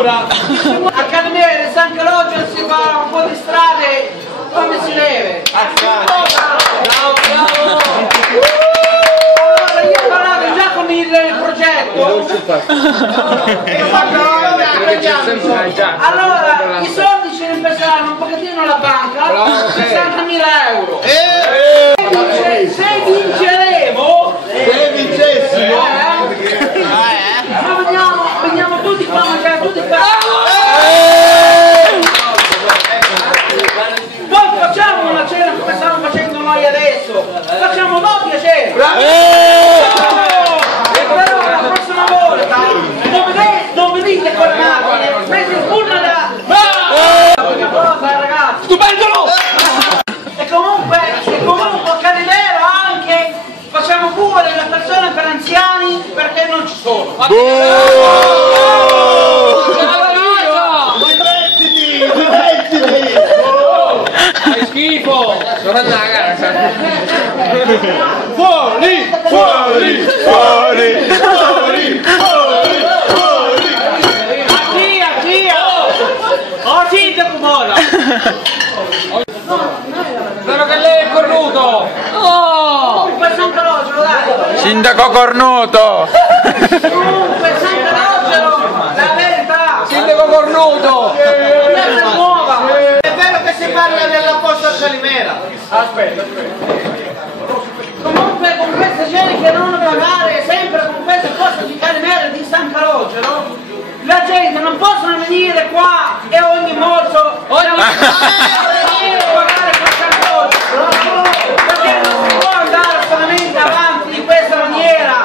addirittura! A Canniere, San Calogero si fa un po' di strade come si deve. Bravo, bravo! Allora, io ho parlato già con il progetto. Allora, i soldi ce ne penseranno un pochettino la banca, 60.000 euro. Se vinceremo, Se vincessimo! ma veniamo tutti qua a mangiare tutti qua. Poi facciamo una cena come stiamo facendo noi adesso, facciamo doppia cena. E però la prossima volta non venite con le macchine, metti il pullman da... Una cosa ragazzi. Stupendolo! E comunque a Canniere anche facciamo pure le persone per anziani perché non ci sono. Fai schifo! Sono andata a casa! Fuori! Fuori! Fuori! Fuori! Fuori! Fuori! A chi? Oh sì, te comoda! Spero che lei è cornuto! Oh! Comunque San Calogero, dai! Sindaco cornuto! Comunque San Calogero, la verità! Sindaco cornuto! Questa è nuova! È vero che si parla della posta Calimera? Aspetta. Comunque con queste cene che non pagare sempre con queste cose di Canniere di San Calogero, la gente non possono venire qua e ogni morso pagare con San Calogero, perché non si può andare solamente avanti in questa maniera.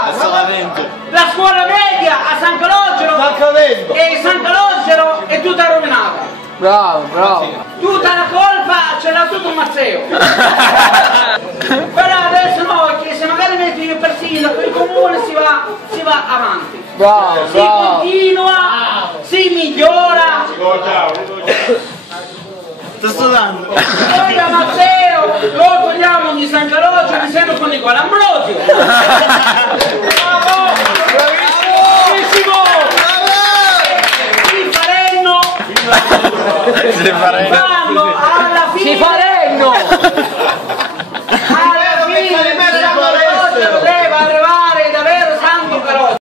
La scuola media a San Calogero e San Calogero è tutta rovinata. Bravo, bravo! Tutta la colpa ce l'ha tutto Mazzeo. Però adesso noi che se magari metti il sindaco il comune si va avanti. Bravo, Si continua, si migliora. Sto studando. Noi da Mazzeo lo togliamo di San Calogero mi sembra con Nicola Ambrosio. Bravo! Bravissimo! Si faranno alla fine. Si faranno!